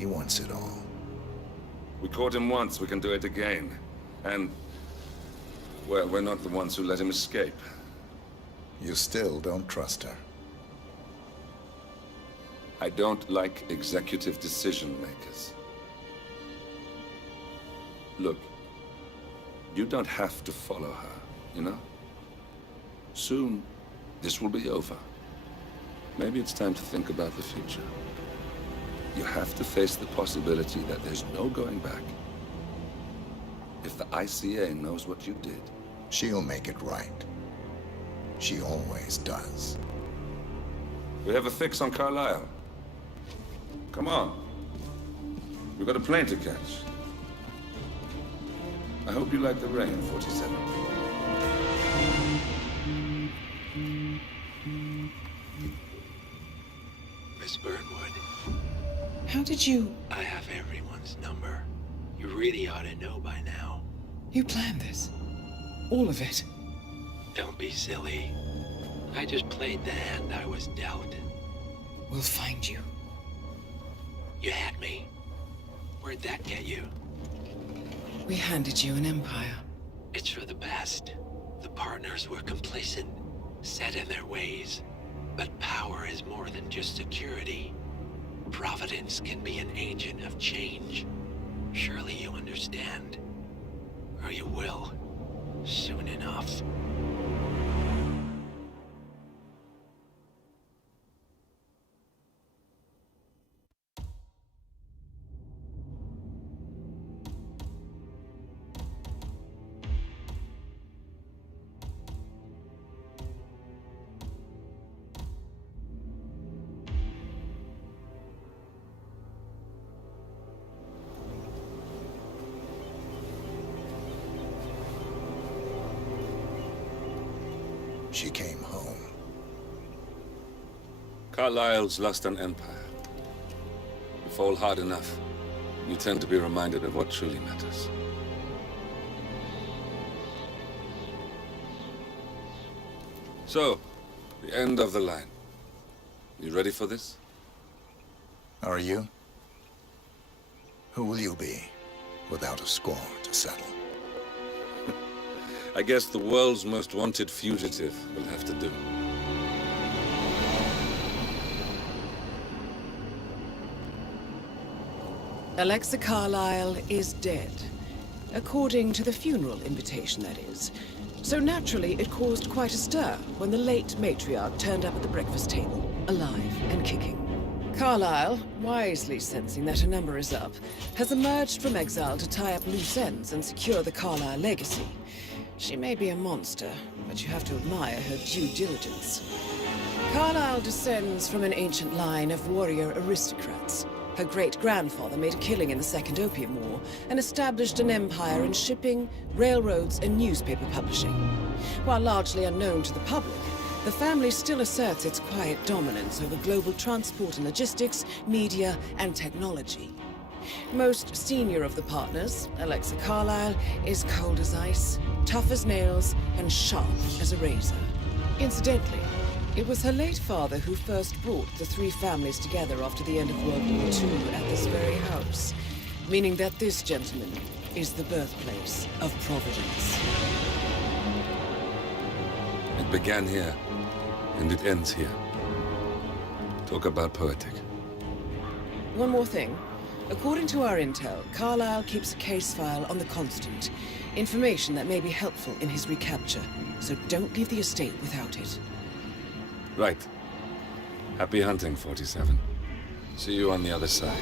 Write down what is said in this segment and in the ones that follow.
He wants it all. We caught him once, we can do it again. And, well, we're not the ones who let him escape. You still don't trust her. I don't like executive decision makers. Look, you don't have to follow her, you know? Soon, this will be over. Maybe it's time to think about the future. You have to face the possibility that there's no going back. If the ICA knows what you did... She'll make it right. She always does. We have a fix on Carlisle. Come on. We've got a plane to catch. I hope you like the rain, 47. Miss Burnwood. How did you... I have everyone's number. You really ought to know by now. You planned this? All of it? Don't be silly. I just played the hand I was dealt. We'll find you. You had me. Where'd that get you? We handed you an empire. It's for the best. The partners were complacent, set in their ways. But power is more than just security. Providence can be an agent of change. Surely you understand. Or you will. Soon enough. She came home. Carlisle's lost an empire. You fall hard enough, you tend to be reminded of what truly matters. So, the end of the line. You ready for this? Are you? Who will you be, without a score to settle? I guess the world's most wanted fugitive will have to do. Alexa Carlisle is dead. According to the funeral invitation, that is. So naturally, it caused quite a stir when the late matriarch turned up at the breakfast table, alive and kicking. Carlisle, wisely sensing that her number is up, has emerged from exile to tie up loose ends and secure the Carlisle legacy. She may be a monster, but you have to admire her due diligence. Carlisle descends from an ancient line of warrior aristocrats. Her great-grandfather made a killing in the Second Opium War and established an empire in shipping, railroads, and newspaper publishing. While largely unknown to the public, the family still asserts its quiet dominance over global transport and logistics, media, and technology. Most senior of the partners, Alexa Carlisle, is cold as ice, tough as nails, and sharp as a razor. Incidentally, it was her late father who first brought the three families together after the end of World War II at this very house, meaning that this gentleman is the birthplace of Providence. It began here, and it ends here. Talk about poetic. One more thing. According to our intel, Carlisle keeps a case file on the Constant. Information that may be helpful in his recapture, so don't leave the estate without it. Right. Happy hunting, 47. See you on the other side.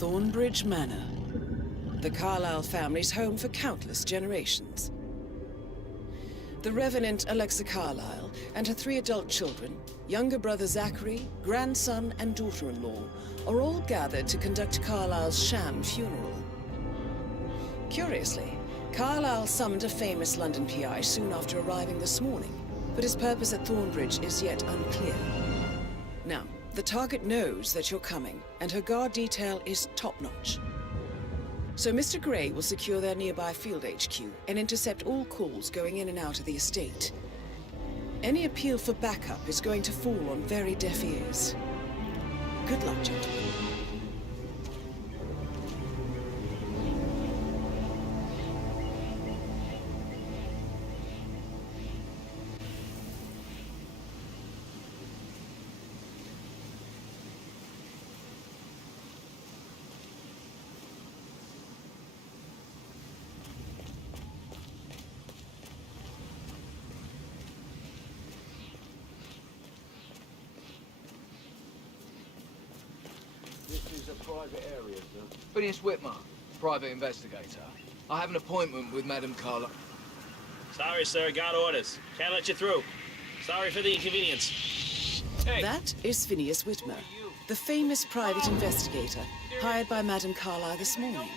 Thornbridge Manor. The Carlisle family's home for countless generations. The Revenant Alexa Carlisle and her 3 adult children, younger brother Zachary, grandson, and daughter-in-law, are all gathered to conduct Carlisle's sham funeral. Curiously, Carlyle summoned a famous London PI soon after arriving this morning, but his purpose at Thornbridge is yet unclear. Now, the target knows that you're coming, and her guard detail is top-notch. So Mr. Gray will secure their nearby field HQ and intercept all calls going in and out of the estate. Any appeal for backup is going to fall on very deaf ears. Good luck, gentlemen. This is a private area, sir. Phineas Whitmer, private investigator. I have an appointment with Madame Carla. Sorry, sir. Got orders. Can't let you through. Sorry for the inconvenience. Hey. That is Phineas Whitmer, the famous private investigator hired by Madame Carlyle this morning.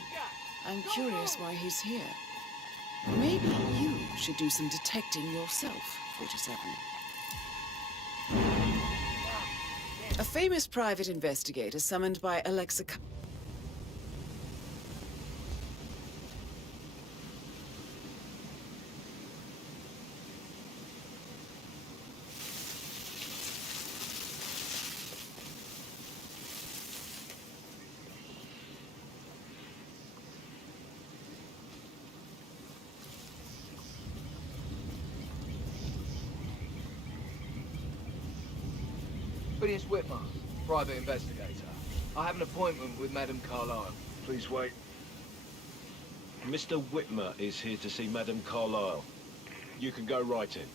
I'm curious why he's here. Maybe you should do some detecting yourself, 47. A famous private investigator summoned by Alexa... Phineas Whitmer, private investigator. I have an appointment with Madame Carlyle. Please wait. Mr. Whitmer is here to see Madame Carlyle. You can go right in.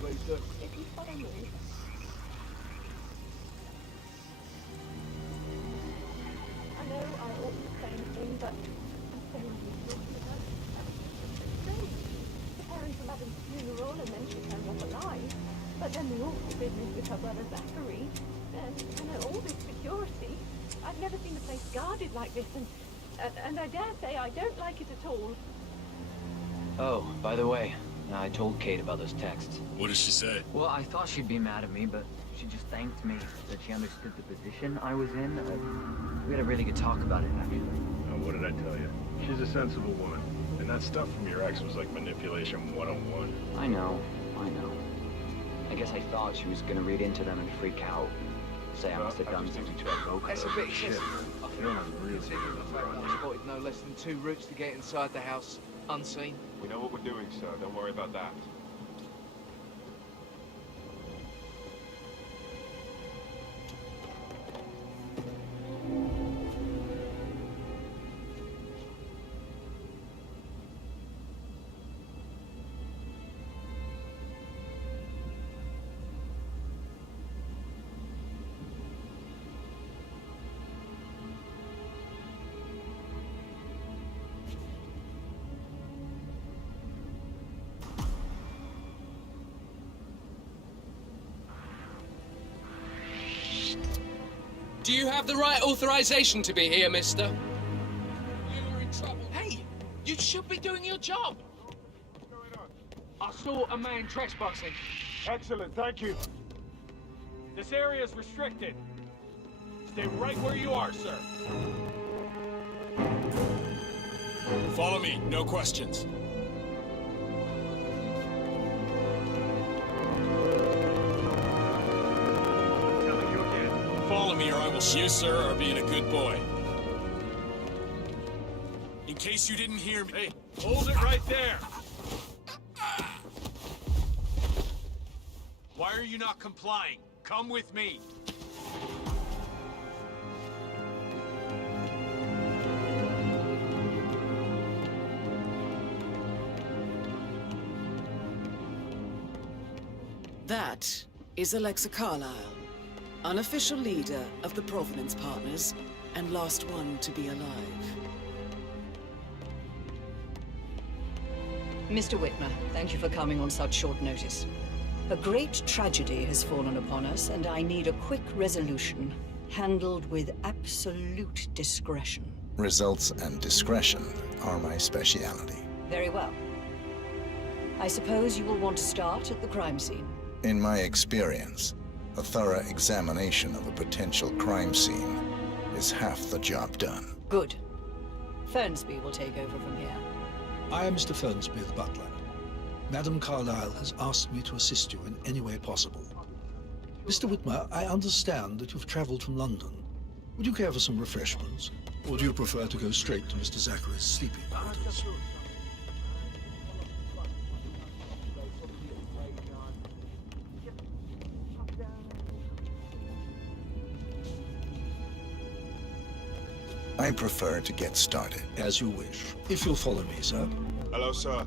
Please do. If you follow me. I know I ought to say anything, but I'm saying these things about it's strange. Preparing for Madame's funeral and then she turns up alive. But then the awful business with her brother Zachary. And all this security. I've never seen the place guarded like this, and I dare say I don't like it at all. Oh, by the way, I told Kate about those texts. What did she say? Well, I thought she'd be mad at me, but she just thanked me that she understood the position I was in. We had a really good talk about it, actually. Oh, what did I tell you? She's a sensible woman. And that stuff from your ex was like manipulation 101. I know. I guess I thought she was gonna read into them and freak out. Say I must have done something to provoke her. That's a bit excessive. I feel Feeling like really considering the fact that I spotted no less than 2 routes to get inside the house unseen. We know what we're doing, sir. Don't worry about that. Do you have the right authorization to be here, mister? You are in trouble. Hey, you should be doing your job. What's going on? I saw a man trespassing. Excellent, thank you. This area is restricted. Stay right where you are, sir. Follow me, no questions. Telling you again. Follow me or I will... You, sir, are being a good boy. In case you didn't hear me... Hey, hold it right there. Why are you not complying? Come with me. That is Alexa Carlyle, unofficial leader of the Providence Partners, and last one to be alive. Mr. Whitmer, thank you for coming on such short notice. A great tragedy has fallen upon us, and I need a quick resolution, handled with absolute discretion. Results and discretion are my specialty. Very well. I suppose you will want to start at the crime scene. In my experience, a thorough examination of a potential crime scene is half the job done. Good. Fernsby will take over from here. I am Mr. Fernsby, the butler. Madam Carlyle has asked me to assist you in any way possible. Mr. Whitmer, I understand that you've traveled from London. Would you care for some refreshments? Or do you prefer to go straight to Mr. Zachary's sleeping quarters? I prefer to get started. As you wish. If you'll follow me, sir. Hello, sir.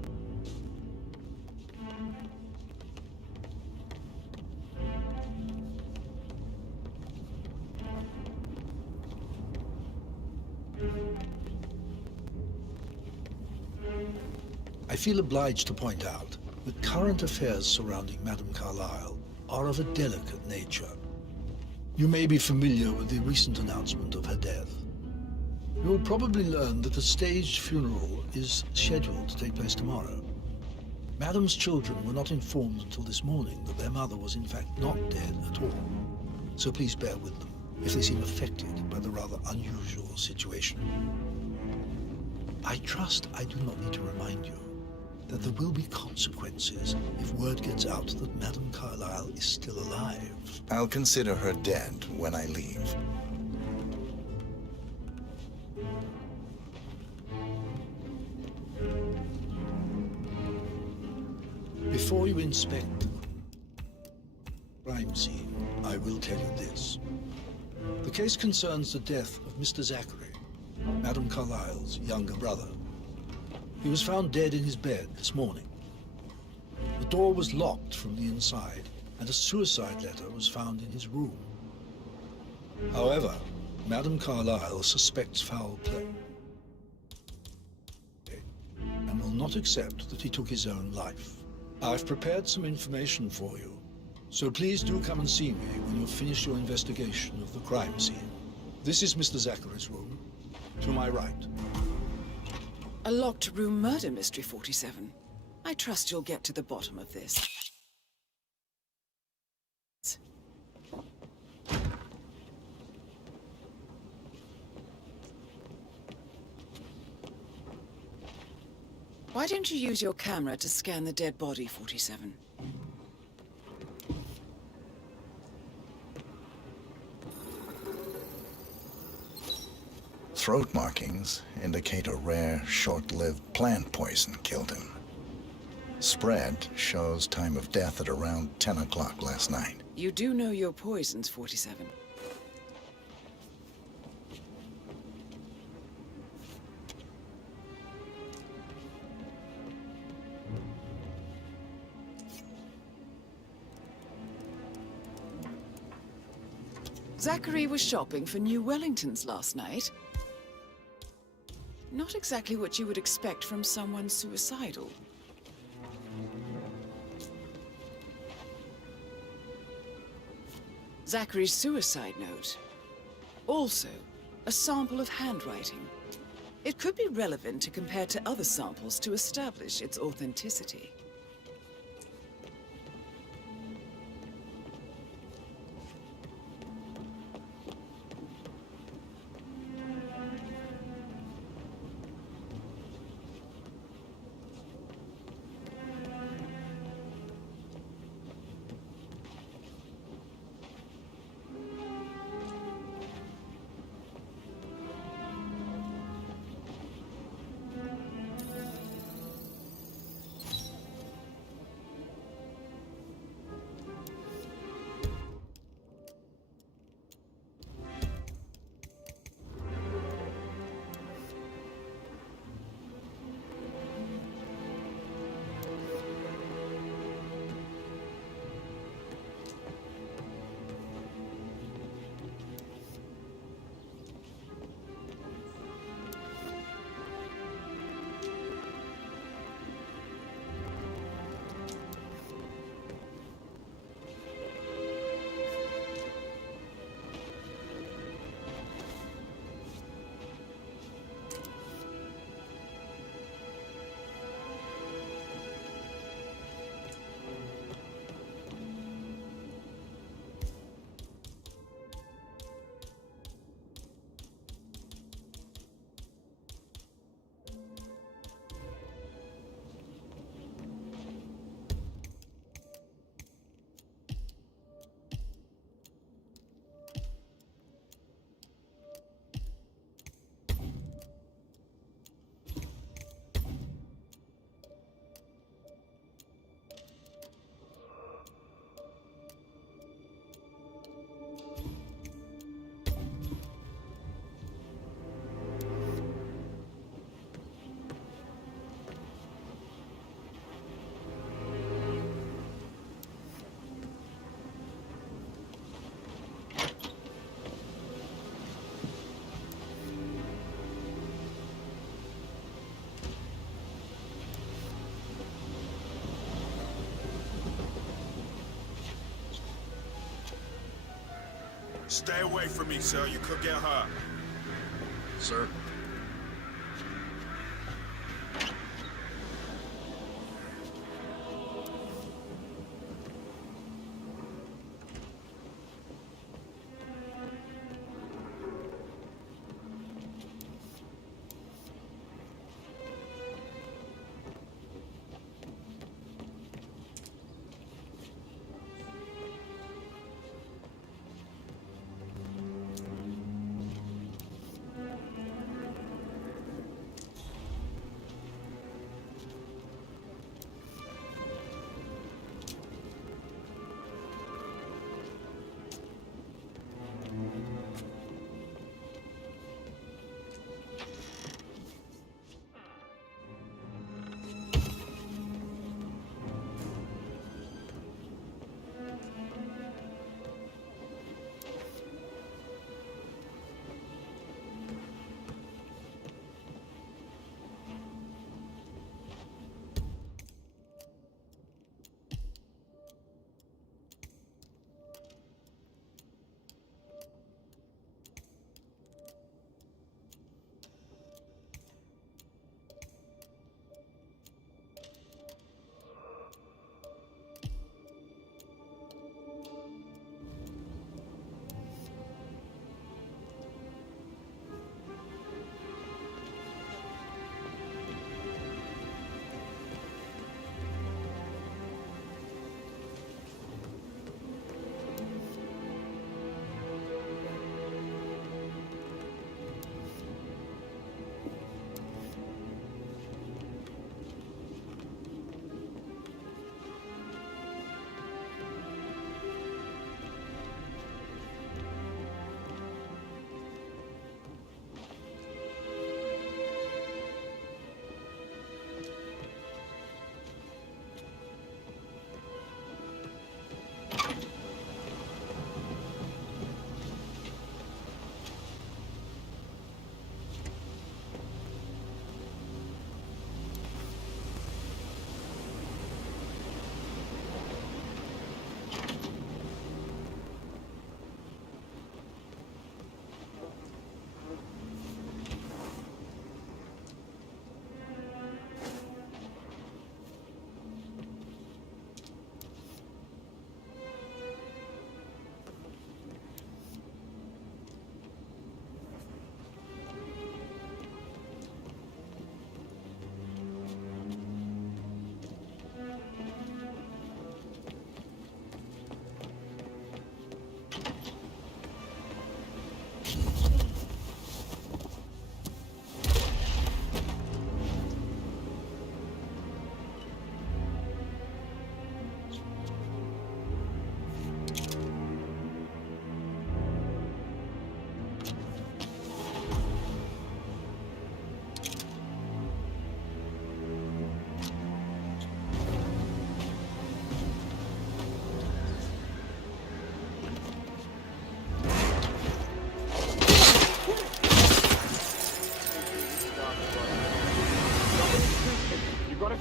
I feel obliged to point out that current affairs surrounding Madame Carlyle are of a delicate nature. You may be familiar with the recent announcement of her death. You will probably learn that a staged funeral is scheduled to take place tomorrow. Madame's children were not informed until this morning that their mother was in fact not dead at all. So please bear with them if they seem affected by the rather unusual situation. I trust I do not need to remind you that there will be consequences if word gets out that Madame Carlyle is still alive. I'll consider her dead when I leave. Before you inspect the crime scene, I will tell you this. The case concerns the death of Mr. Zachary, Madame Carlyle's younger brother. He was found dead in his bed this morning. The door was locked from the inside, and a suicide letter was found in his room. However, Madame Carlyle suspects foul play and will not accept that he took his own life. I've prepared some information for you, so please do come and see me when you've finished your investigation of the crime scene. This is Mr. Zachary's room, to my right. A locked room murder mystery, 47. I trust you'll get to the bottom of this. Why don't you use your camera to scan the dead body, 47? Throat markings indicate a rare, short-lived plant poison killed him. Spread shows time of death at around 10 o'clock last night. You do know your poisons, 47. Zachary was shopping for new Wellingtons last night. Not exactly what you would expect from someone suicidal. Zachary's suicide note. Also, a sample of handwriting. It could be relevant to compare to other samples to establish its authenticity. Stay away from me, sir. You could get hurt. Sir?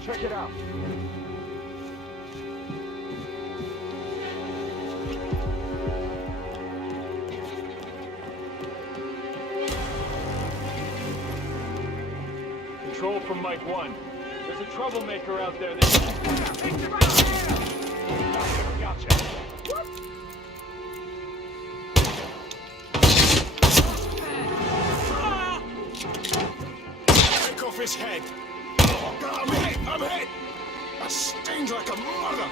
Check it out. Control from Mike 1. There's a troublemaker out there that... Gotcha. What? Take off his head. Oh, God, I'm hit! I'm hit! That stings like a mother!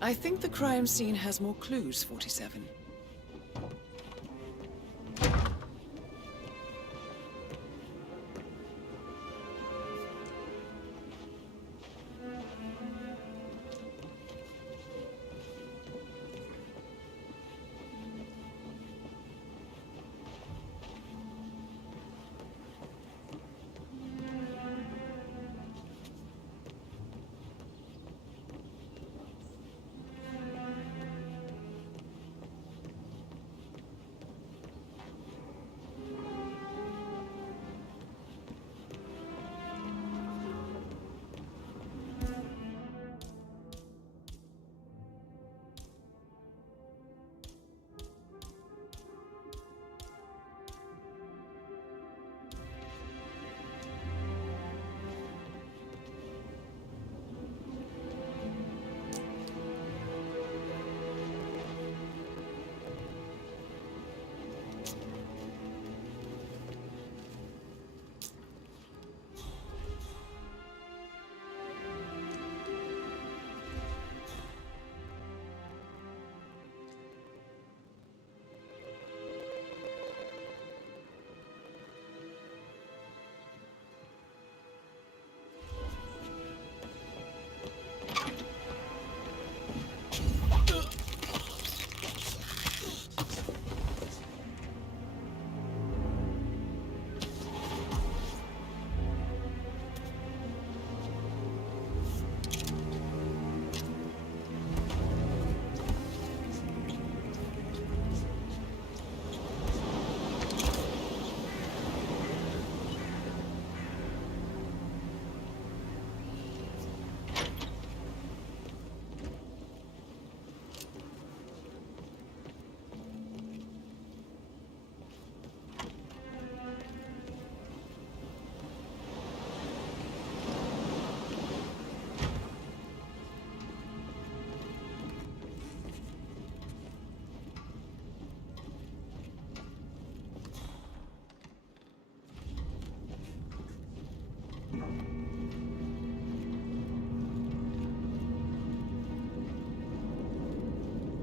I think the crime scene has more clues, 47.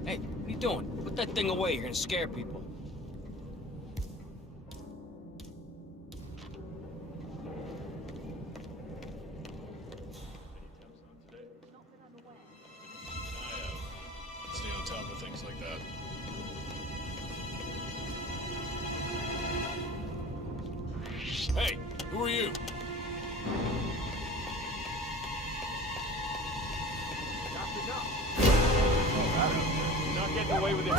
Hey, what are you doing? Put that thing away. You're gonna scare people. Stay on top of things like that. Hey, who are you? That's enough. You're not getting away with it.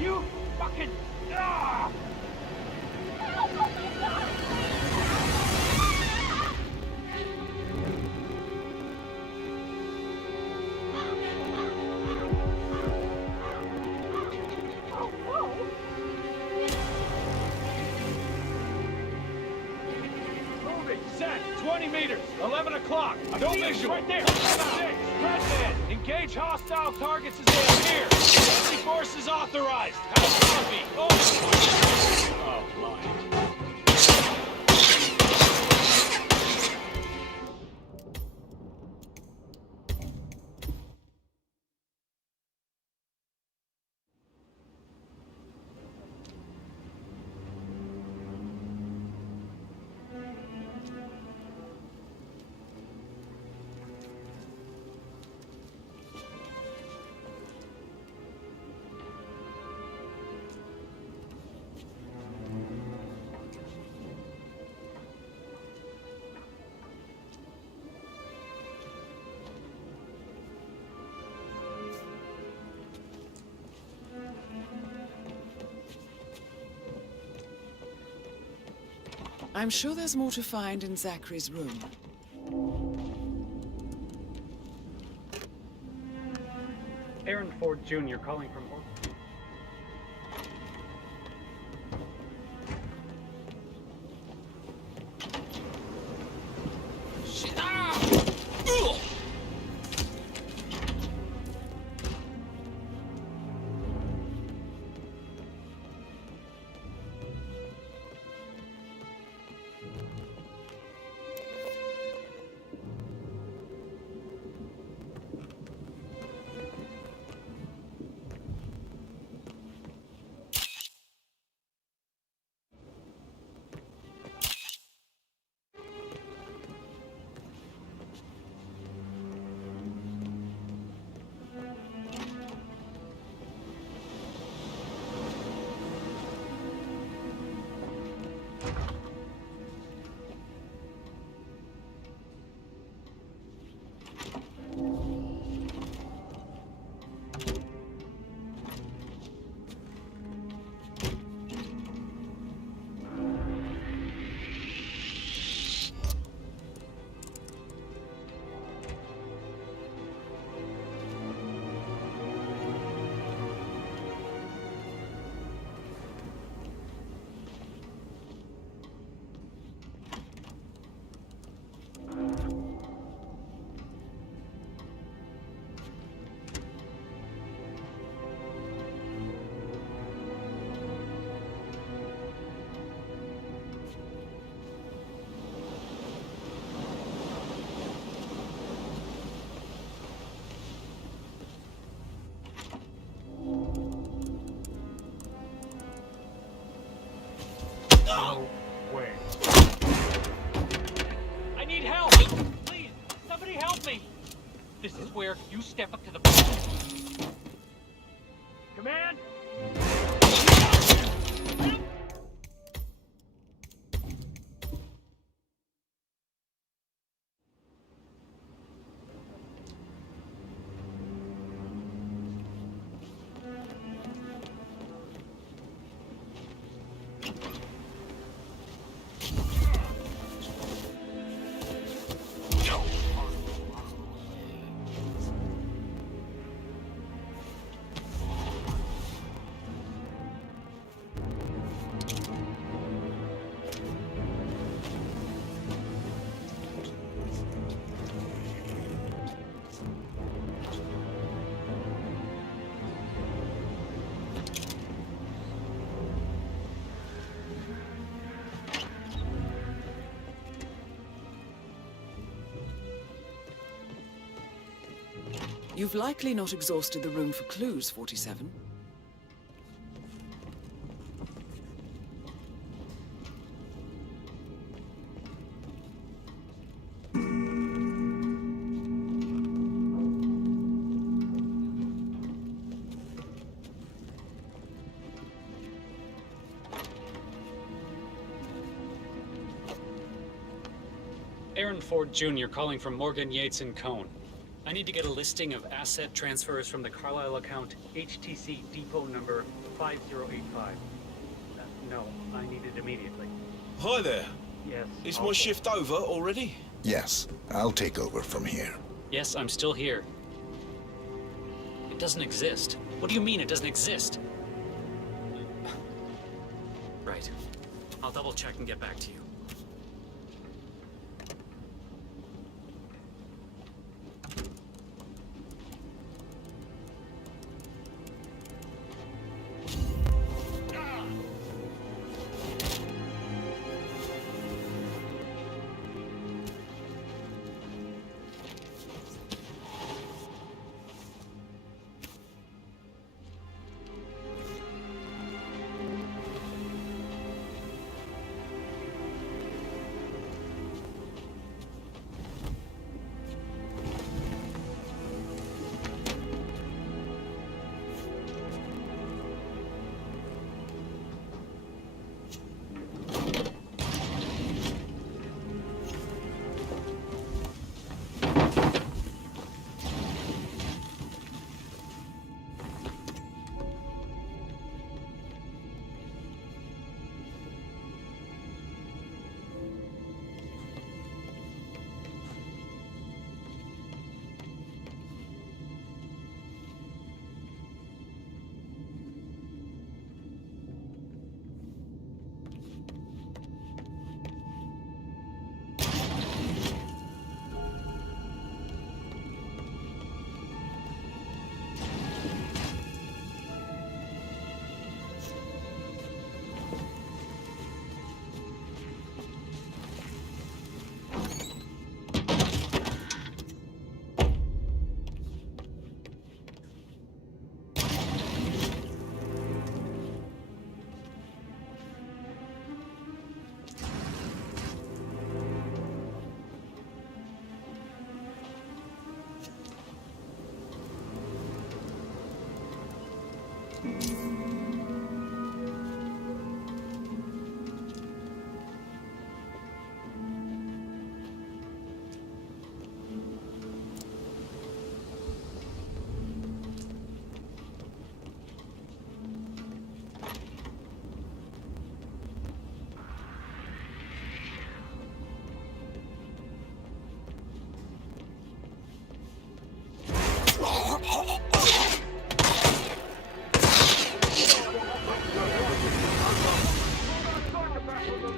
You fucking... Moving, set, 20 meters, 11 o'clock. No visual. Right there. 6, Redman, engage hostile targets as they appear. Enemy forces authorized. House copy. Oh, my. I'm sure there's more to find in Zachary's room. Aaron Ford Jr. calling from Oregon. No way. I need help! Please, somebody help me! This is where you step up to the plate. Command! You've likely not exhausted the room for clues, 47. Aaron Ford Jr. calling from Morgan, Yates & Cohn. I need to get a listing of asset transfers from the Carlisle account HTC depot number 5085. No, I need it immediately. Hi there. Yes. Is my shift over already? Yes, I'll take over from here. Yes, I'm still here. It doesn't exist. What do you mean it doesn't exist? Right. I'll double check and get back to you.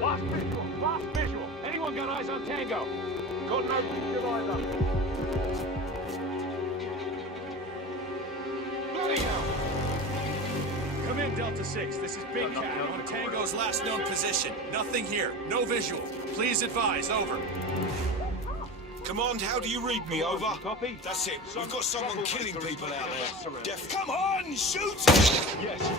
Lost visual. Anyone got eyes on Tango? Got no picture either. Bloody hell! Come in, Delta 6. This is Big Cat on Tango's last known position. Nothing here. No visual. Please advise. Over. Command, how do you read me? Over. Copy. That's it. We've got someone killing people out there. Come on, shoot! Yes.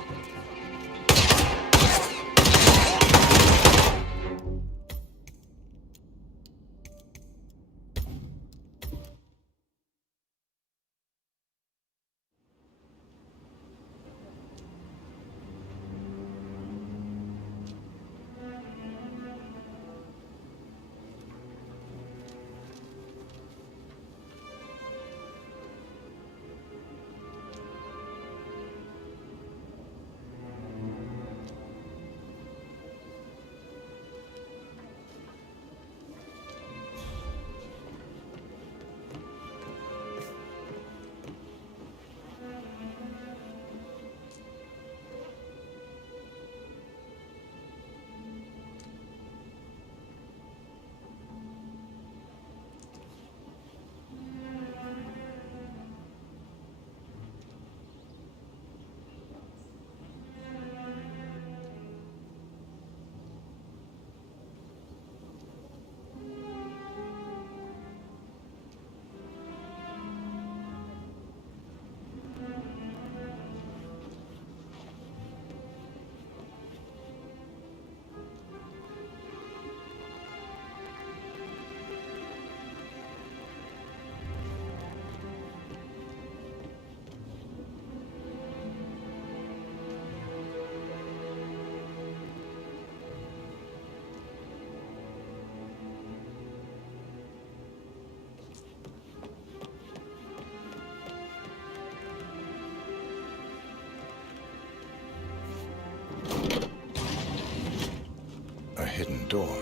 door.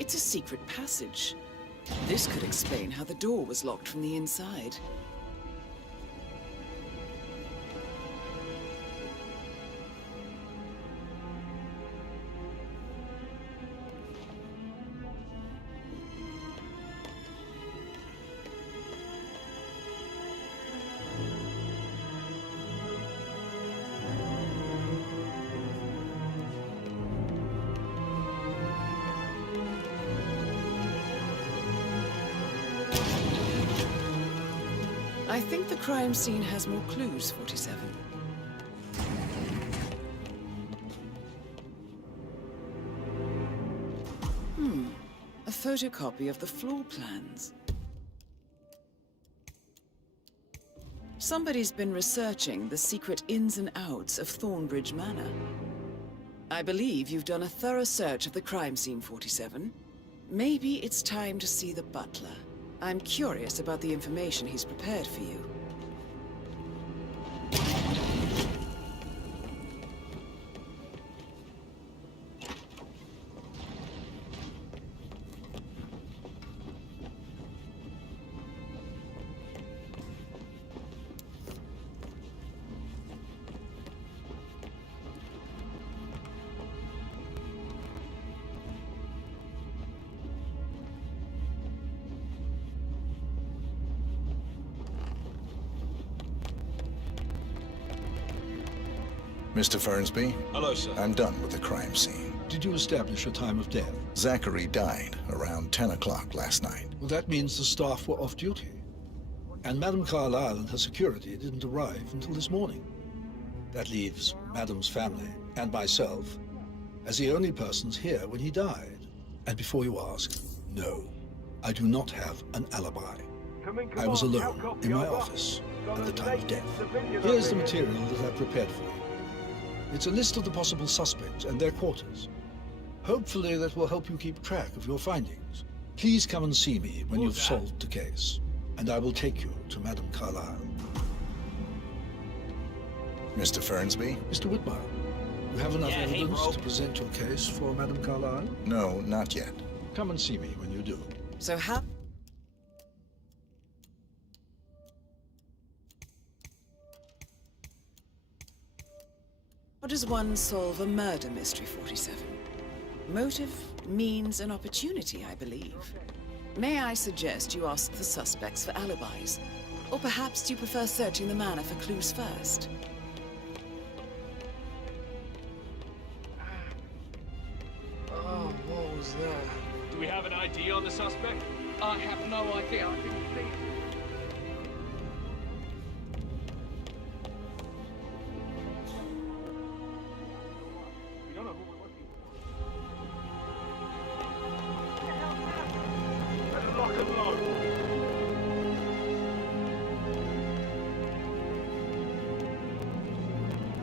It's a secret passage. This could explain how the door was locked from the inside. I think the crime scene has more clues, 47. A photocopy of the floor plans. Somebody's been researching the secret ins and outs of Thornbridge Manor. I believe you've done a thorough search of the crime scene, 47. Maybe it's time to see the butler. I'm curious about the information he's prepared for you. Mr. Fernsby? Hello, sir. I'm done with the crime scene. Did you establish a time of death? Zachary died around 10 o'clock last night. Well, that means the staff were off duty. And Madame Carlyle and her security didn't arrive until this morning. That leaves Madame's family and myself as the only persons here when he died. And before you ask, no, I do not have an alibi. I was alone in my office at the time of death. Here's the material that I prepared for you. It's a list of the possible suspects and their quarters. Hopefully that will help you keep track of your findings. Please come and see me when you've solved the case, and I will take you to Madame Carlyle. Mr. Fernsby? Mr. Whitmire, you have enough evidence to present your case for Madame Carlyle? No, not yet. Come and see me when you do. So how... How does one solve a murder mystery, 47? Motive, means, and opportunity, I believe. May I suggest you ask the suspects for alibis? Or perhaps you prefer searching the manor for clues first? Oh, what was that? Do we have an ID on the suspect? I have no idea. I didn't see it. We don't know who we're looking for. Let's lock and load.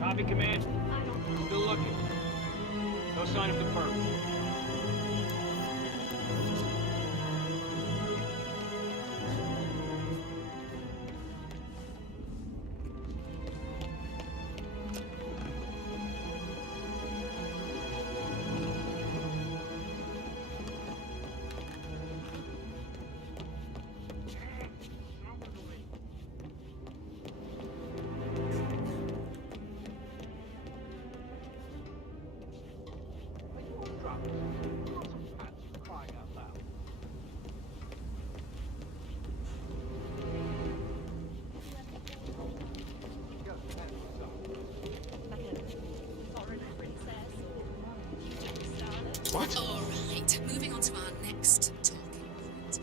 Copy, command. Still looking. No sign of the perp. What? All right, moving on to our next talking point.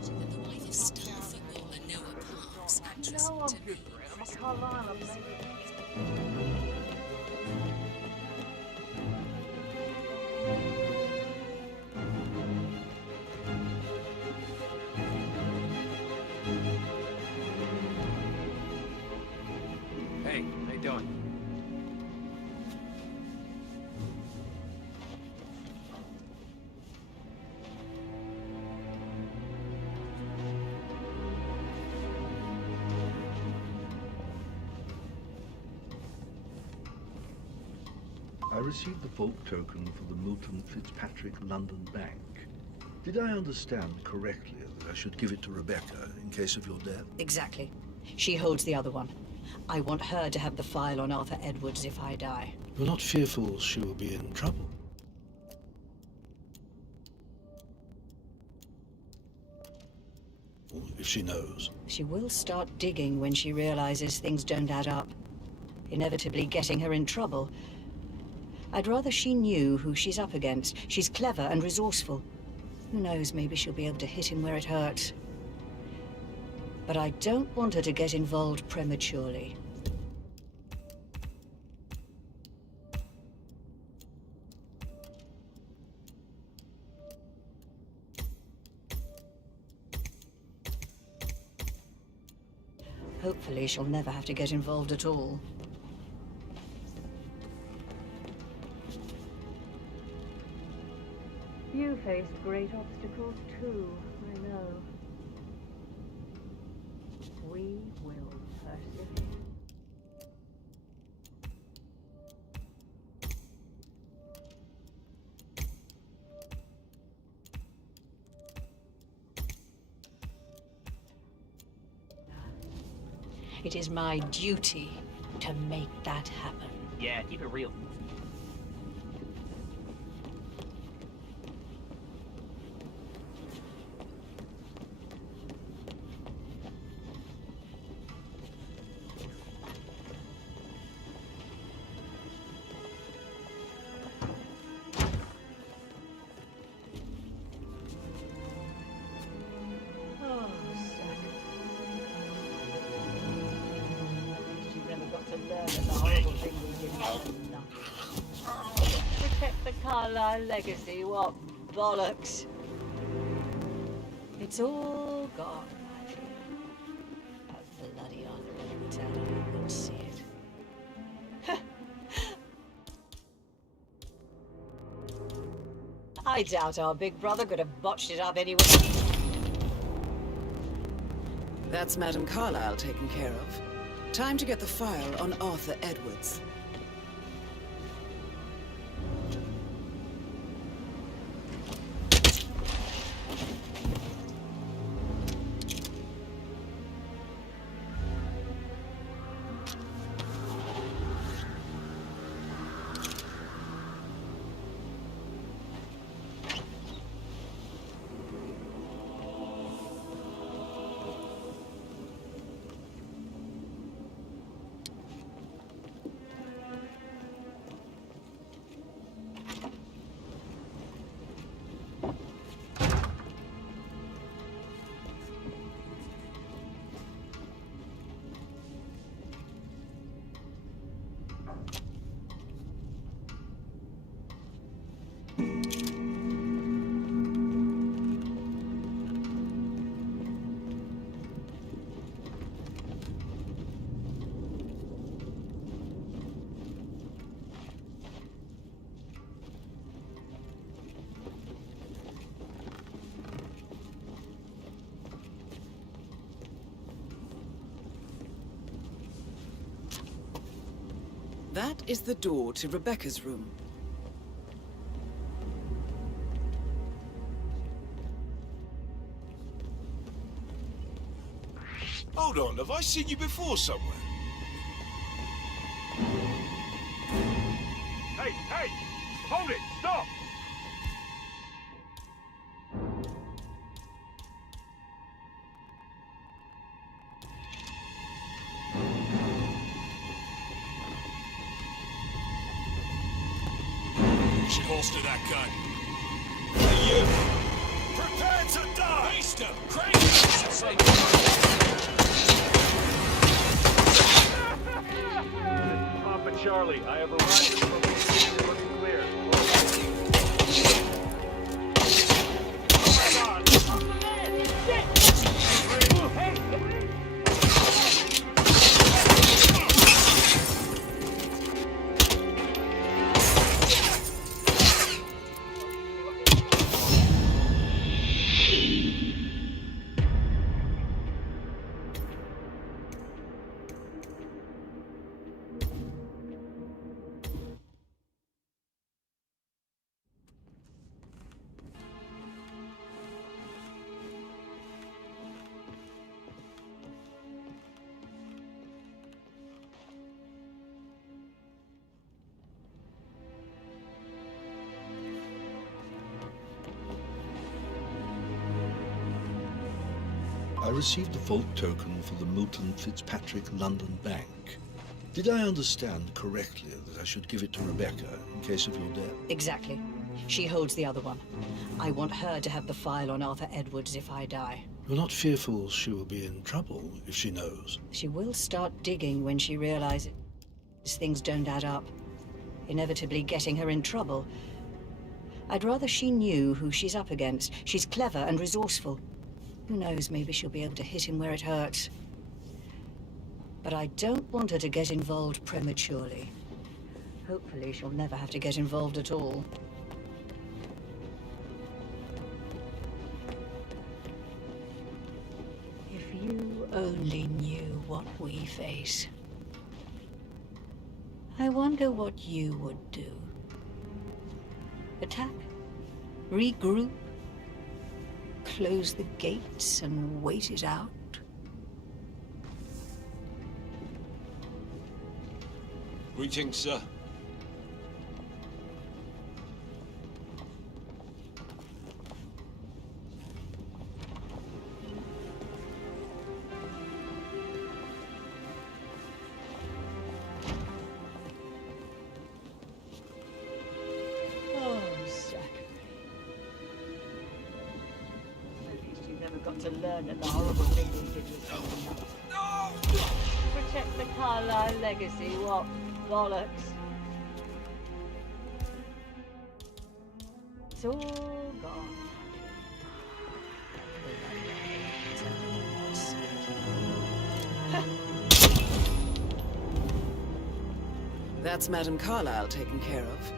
The wife of star footballer Noah Parks, actress No, I'm good for it. I'm a Carlyle, I'm maybe... Hey, how you doing? I received the vault token for the Milton Fitzpatrick London Bank. Did I understand correctly that I should give it to Rebecca in case of your death? Exactly. She holds the other one. I want her to have the file on Arthur Edwards if I die. You're not fearful she will be in trouble? If she knows. She will start digging when she realizes things don't add up, inevitably getting her in trouble. I'd rather she knew who she's up against. She's clever and resourceful. Who knows, maybe she'll be able to hit him where it hurts. But I don't want her to get involved prematurely. Hopefully she'll never have to get involved at all. You faced great obstacles too, I know. We will persevere. It is my duty to make that happen. Yeah, keep it real. Protect the Carlisle legacy, what bollocks. It's all gone, my dear. That bloody Arthur Edwards, you'll see it. I doubt our big brother could have botched it up anyway. That's Madame Carlisle taken care of. Time to get the file on Arthur Edwards. That is the door to Rebecca's room. Hold on, have I seen you before somewhere? Hey, hey! Hold it! Stop! You should holster that gun. Hey, you! Prepare to die! Waste him! Crazy! Papa Charlie, I have arrived at the location. Looking clear. received the vault token for the Milton Fitzpatrick London Bank. Did I understand correctly that I should give it to Rebecca in case of your death? Exactly. She holds the other one. I want her to have the file on Arthur Edwards if I die. You're not fearful she will be in trouble if she knows? She will start digging when she realizes things don't add up, inevitably getting her in trouble. I'd rather she knew who she's up against. She's clever and resourceful. Who knows, maybe she'll be able to hit him where it hurts. But I don't want her to get involved prematurely. Hopefully she'll never have to get involved at all. If you only knew what we face. I wonder what you would do. Attack? Regroup? Close the gates and wait it out? Greetings, sir. Oh, Zachary. At least you never got to learn that the horrible thing we did was protect the Carlisle legacy. What bollocks. It's all gone. That's Madame Carlisle taken care of.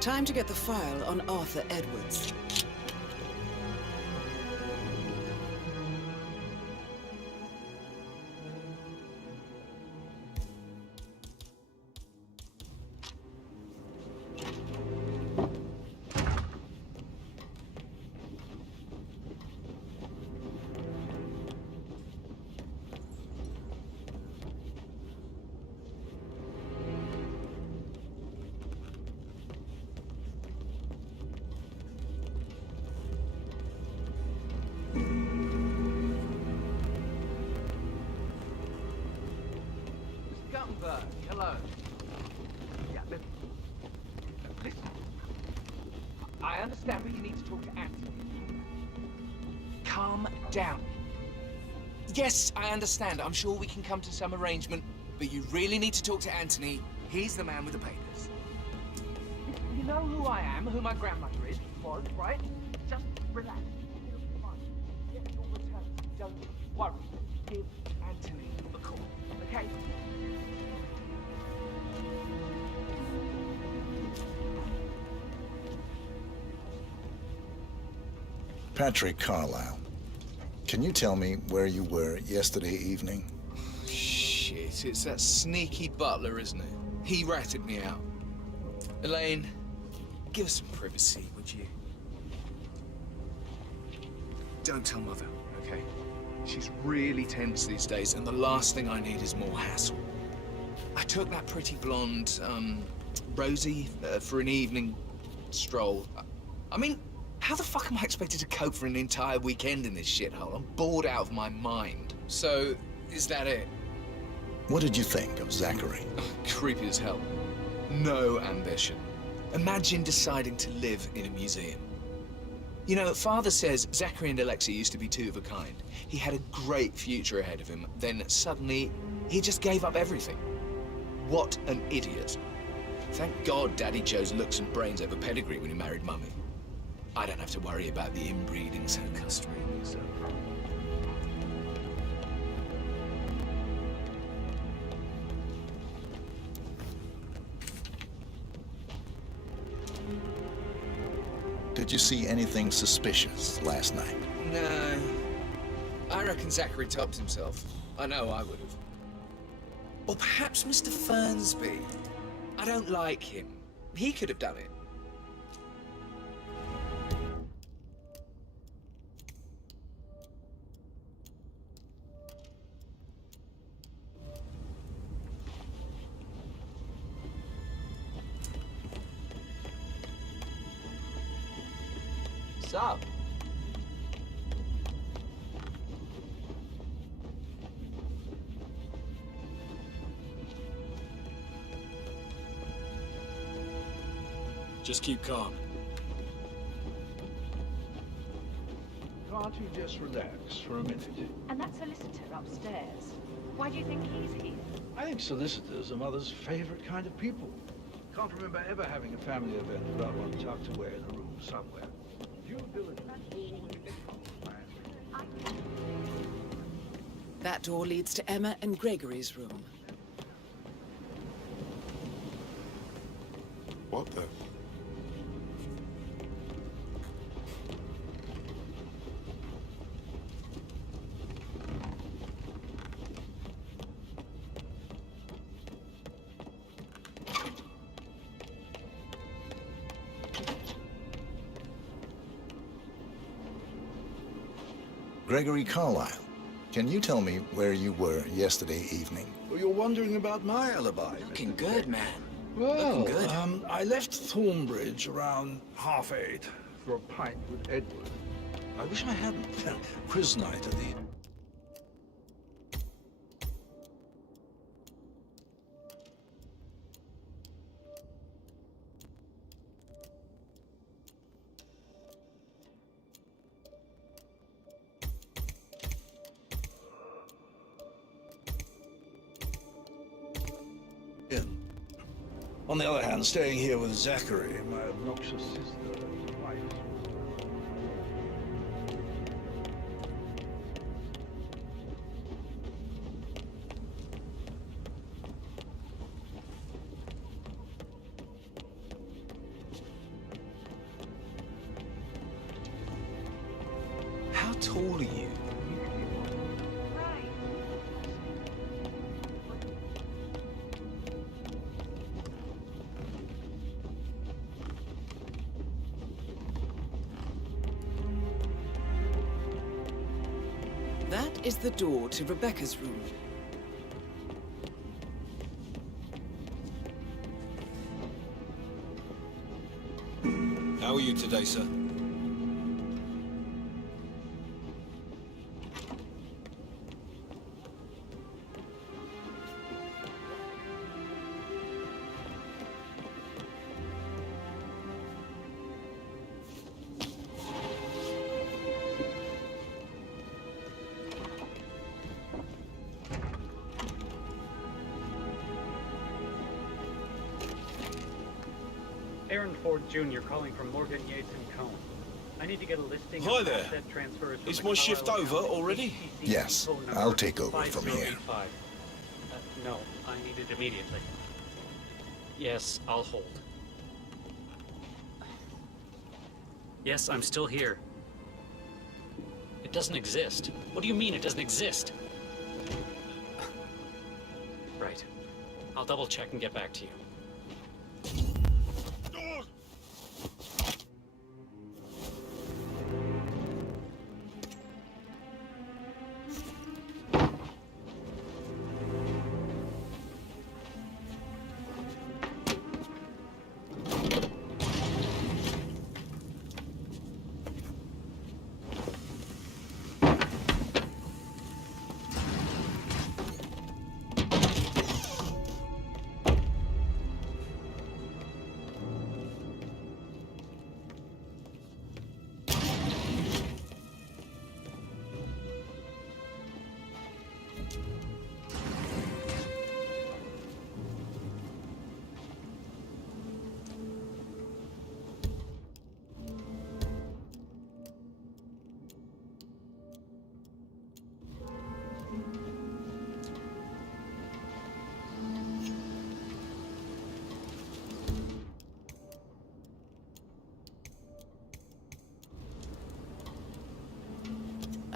Time to get the file on Arthur Edwards. Hello. Yeah, listen. I understand, but you need to talk to Anthony. Calm down. Yes, I understand. I'm sure we can come to some arrangement, but you really need to talk to Anthony. He's the man with the papers. You know who I am, who my grandmother was, right? Just relax. It'll be fine. Get your returns. Don't worry. Give Anthony a call, okay? Patrick Carlisle, can you tell me where you were yesterday evening? Shit, it's that sneaky butler, isn't it? He ratted me out. Elaine, give us some privacy, would you? Don't tell Mother, okay? She's really tense these days, and the last thing I need is more hassle. I took that pretty blonde, Rosie, for an evening stroll. I mean, how the fuck am I expected to cope for an entire weekend in this shithole? I'm bored out of my mind. So, is that it? What did you think of Zachary? Creepy as hell. No ambition. Imagine deciding to live in a museum. You know, Father says Zachary and Alexia used to be two of a kind. He had a great future ahead of him, then suddenly, he just gave up everything. What an idiot. Thank God Daddy chose looks and brains over pedigree when he married Mummy. I don't have to worry about the inbreeding so customary in so. Did you see anything suspicious last night? No. I reckon Zachary topped himself. I know I would have. Or perhaps Mr. Fernsby. I don't like him. He could have done it. What's up? Just keep calm. Can't you just relax for a minute? And that solicitor upstairs. Why do you think he's here? I think solicitors are Mother's favorite kind of people. Can't remember ever having a family event without one tucked away in a room somewhere. Due diligence is always planned. That door leads to Emma and Gregory's room. What the? Gregory Carlyle, can you tell me where you were yesterday evening? Well, you're wondering about my alibi. Looking good, man. Well, Looking good. I left Thornbridge around 8:30 for a pint with Edward. I wish I hadn't. Quiz night at the... in. On the other hand, staying here with Zachary, my obnoxious sister, and wife. How tall are you? That is the door to Rebecca's room. How are you today, sir? Aaron Ford Jr. calling from Morgan Yates and Cone. I need to get a listing Hi of there. asset transfers from Is the my shift Carlisle over account already? HTC Yes, depot number I'll take over from here. 5085. No, I need it immediately. Yes, I'll hold. Yes, I'm still here. It doesn't exist. What do you mean it doesn't exist? Right. I'll double check and get back to you.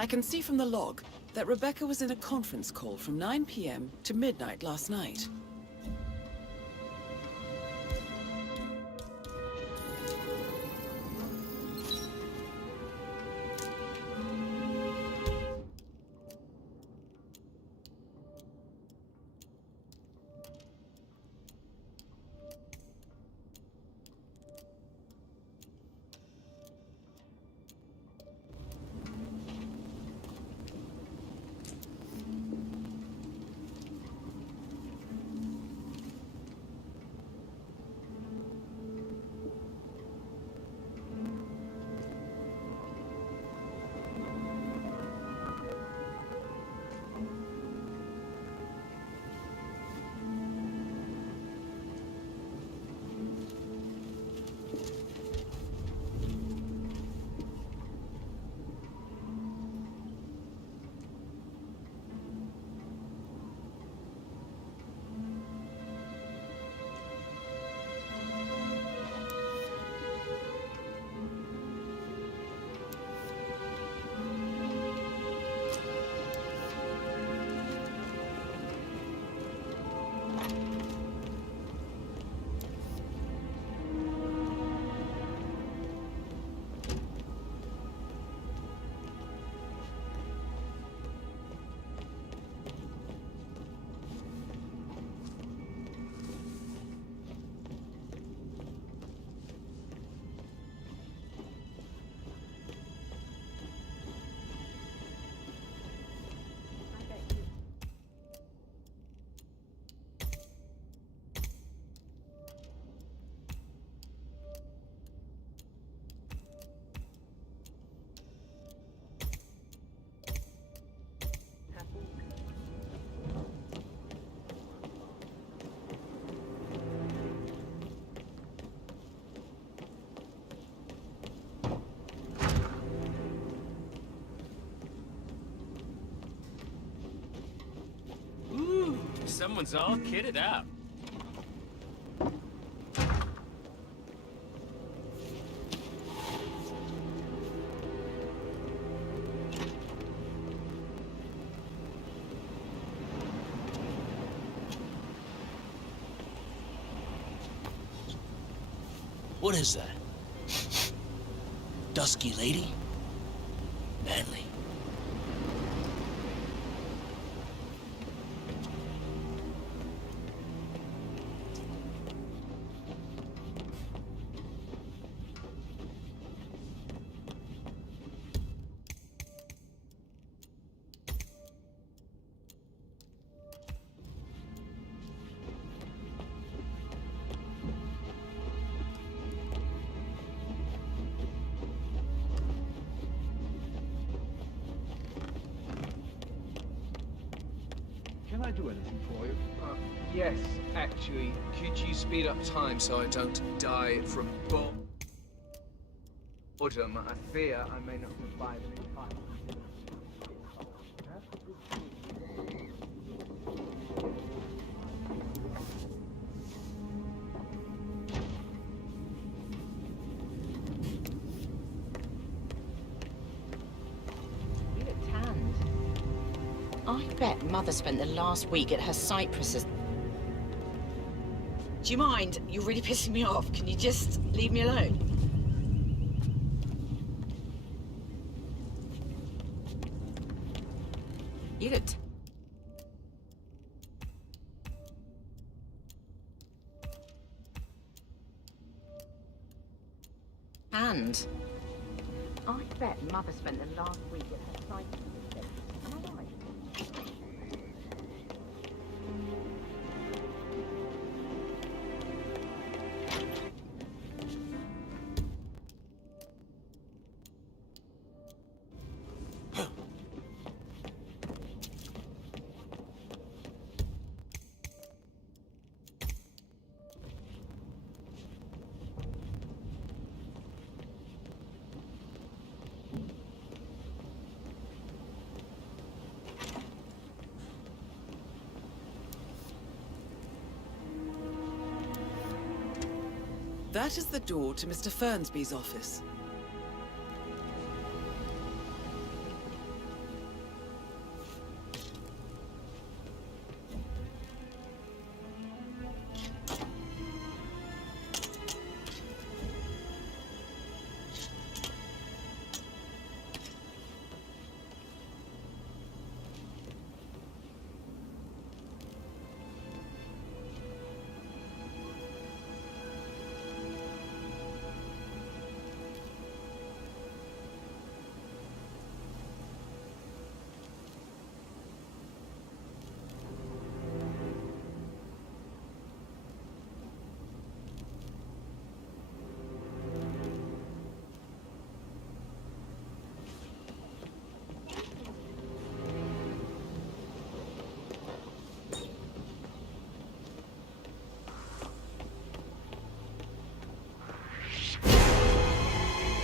I can see from the log that Rebecca was in a conference call from 9 p.m. to midnight last night. Someone's all kitted up. What is that? Dusky lady? Manly. Can I do anything for you? Yes, actually. Could you speed up time so I don't die from boredom? I fear I may not survive it in time. You look tanned. I bet Mother spent the last week at her cypresses. Do you mind? You're really pissing me off. Can you just leave me alone? You look tanned. I bet Mother spent the last week at her cypresses. Am I right? That is the door to Mr. Fernsby's office.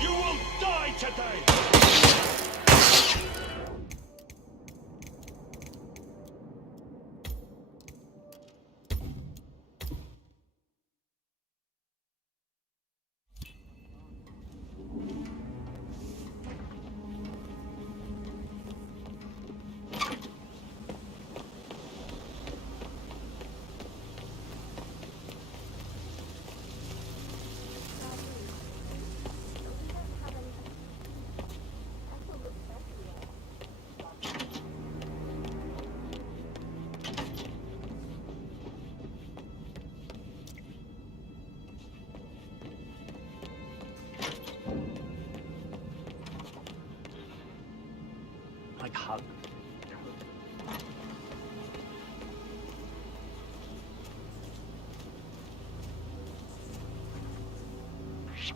You will die today! Like hug.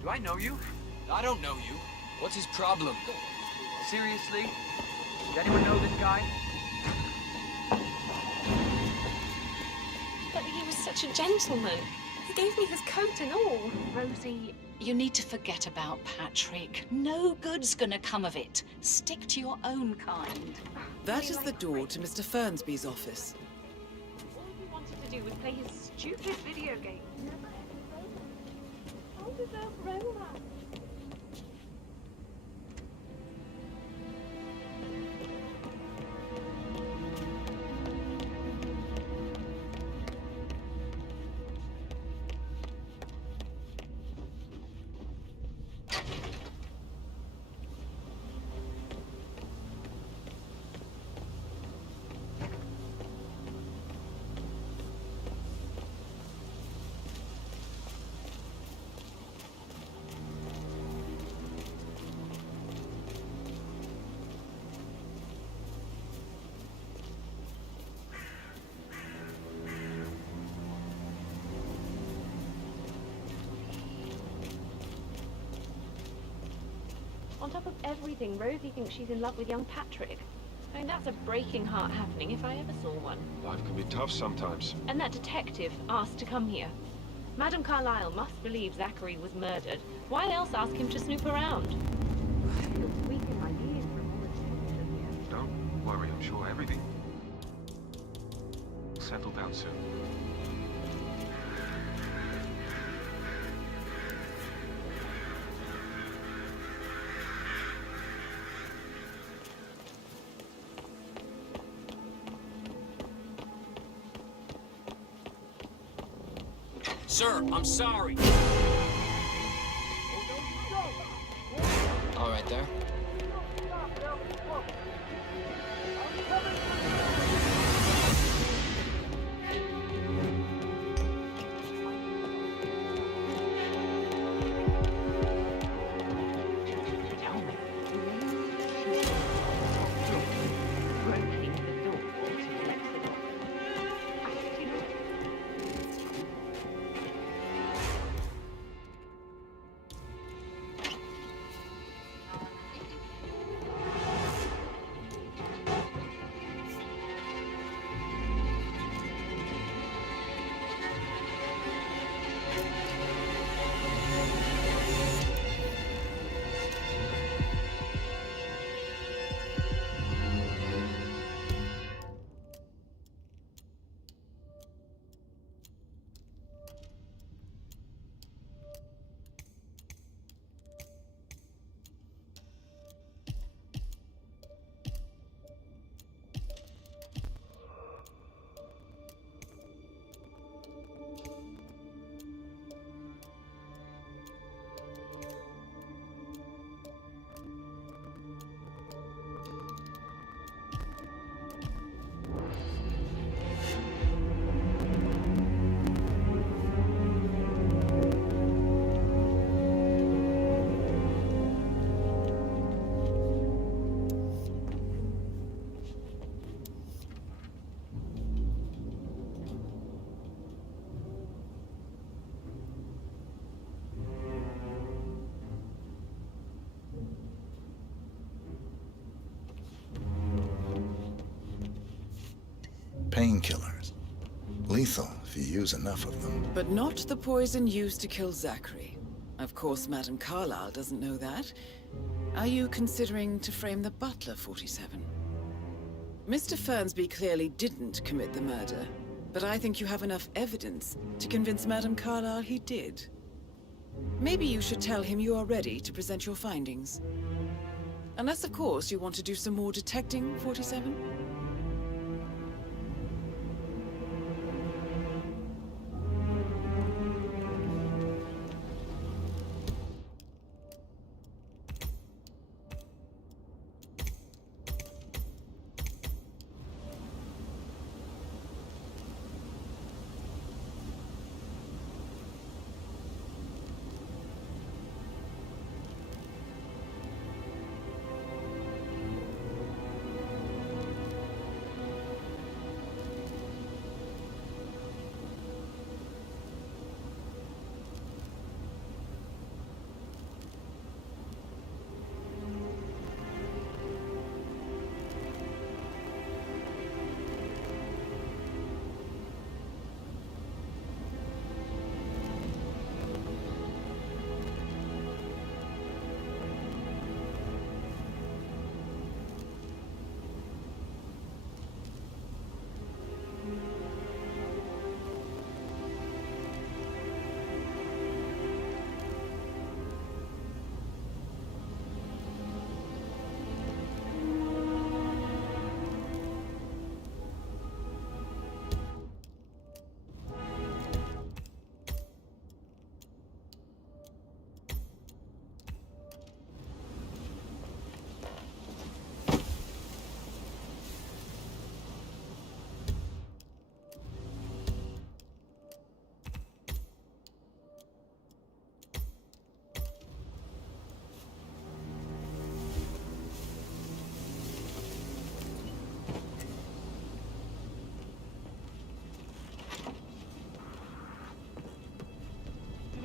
Do I know you? I don't know you. What's his problem? Seriously? Does anyone know this guy? But he was such a gentleman. He gave me his coat and all. Rosie, you need to forget about Patrick. No good's gonna come of it. Stick to your own kind. That is the door to Mr. Fernsby's office. do was play his stupid video game. I deserve romance. On top of everything, Rosie thinks she's in love with young Patrick. I mean, that's a breaking heart happening if I ever saw one. Life can be tough sometimes. And that detective asked to come here. Madame Carlyle must believe Zachary was murdered. Why else ask him to snoop around? He looks weak in ideas from all the changes in here. Don't worry, I'm sure everything will settle down soon. Sir, I'm sorry. All right there. Painkillers. Lethal if you use enough of them. But not the poison used to kill Zachary. Of course, Madame Carlyle doesn't know that. Are you considering to frame the butler, 47? Mr. Fernsby clearly didn't commit the murder, but I think you have enough evidence to convince Madame Carlyle he did. Maybe you should tell him you are ready to present your findings. Unless, of course, you want to do some more detecting, 47?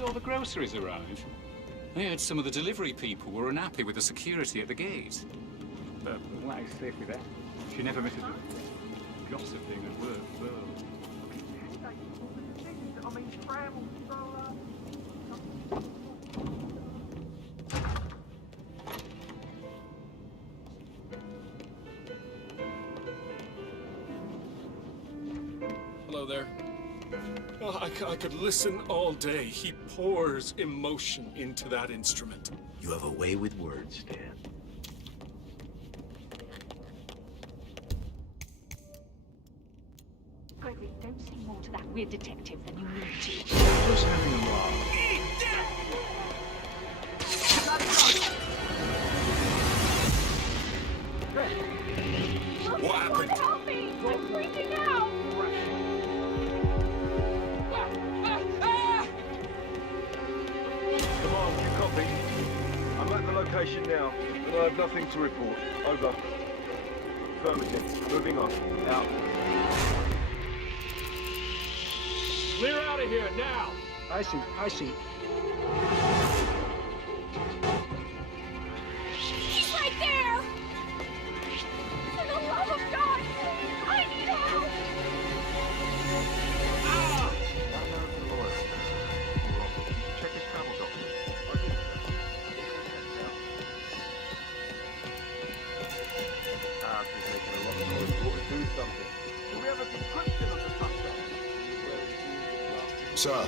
all the groceries arrive? I heard some of the delivery people were unhappy with the security at the gate. But why safely there? She never misses a gossiping at work, though. Hello there. Oh, I could listen all day. He pours emotion into that instrument. You have a way with words, Dan. Gregory, don't say more to that weird detective than you need to. Just having a laugh. What happened? Help me! I'm freaking out! Command, you copy? I'm at the location now, and I have nothing to report. Over. Affirmative. Moving on. Out. Clear out of here, now! I see. He's right there! For the love of God! I need help! Check his travel documents. He's making a lot of noise. We ought to do something. Do we have a description of the suspect? Sir.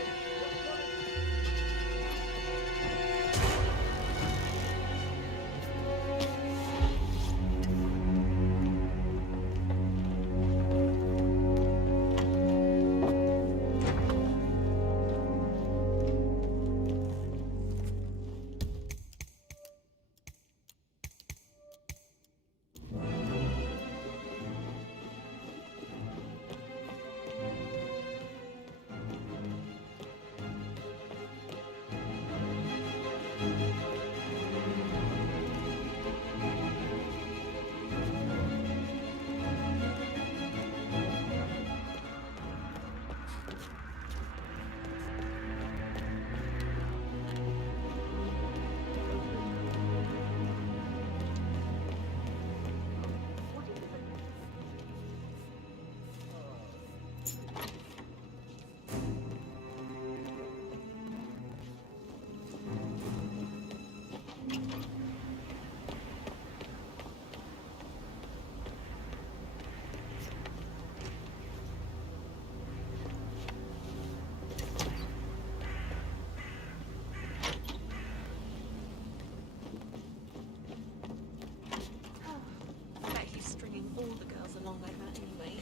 I bet he's stringing all the girls along like that anyway.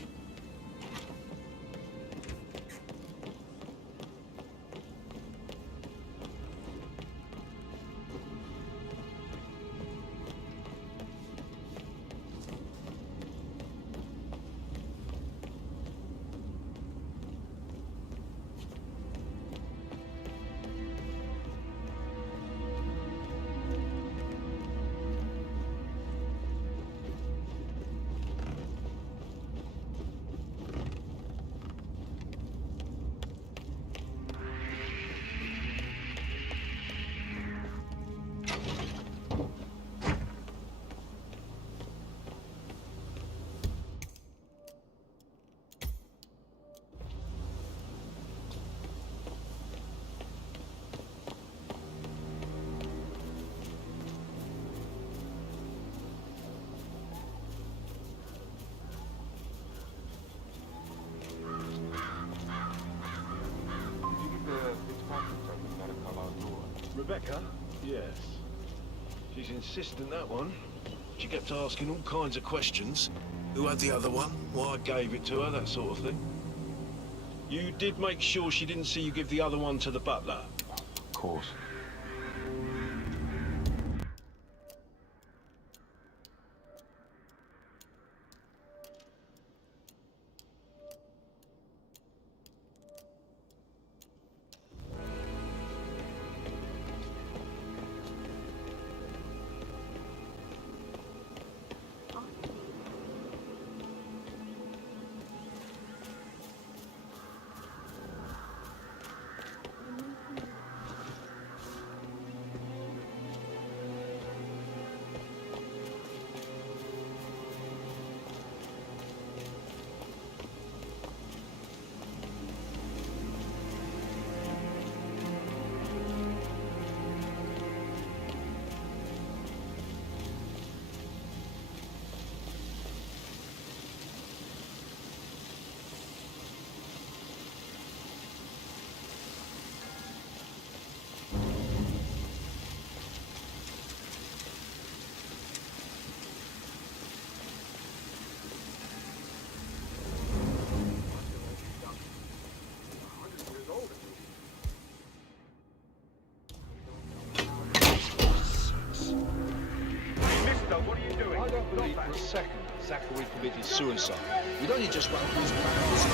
Rebecca? Yes. She's insistent, that one. She kept asking all kinds of questions. Who had the other one? Why I gave it to her, that sort of thing. You did make sure she didn't see you give the other one to the butler? Of course. Zachary committed suicide. We'd only just run through his plans.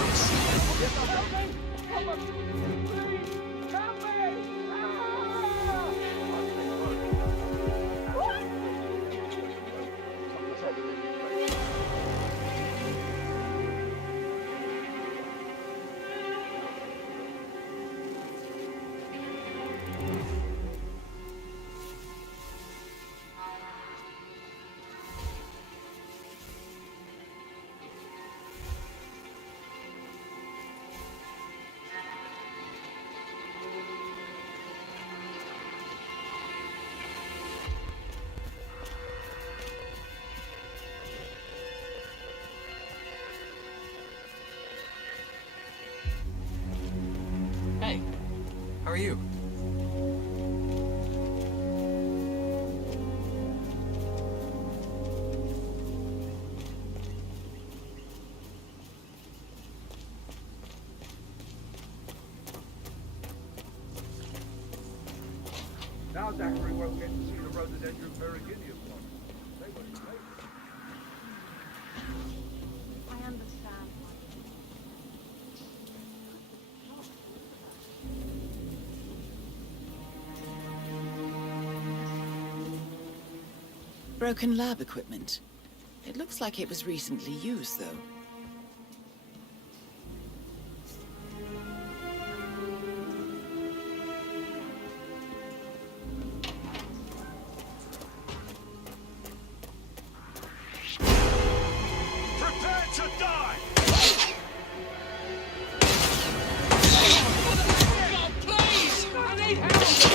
Hey, how are you? Now Zachary won't get to see the rhododendron Beriginium ones. They were great. I understand. Broken lab equipment. It looks like it was recently used, though. Prepare to die! God, please! I need help!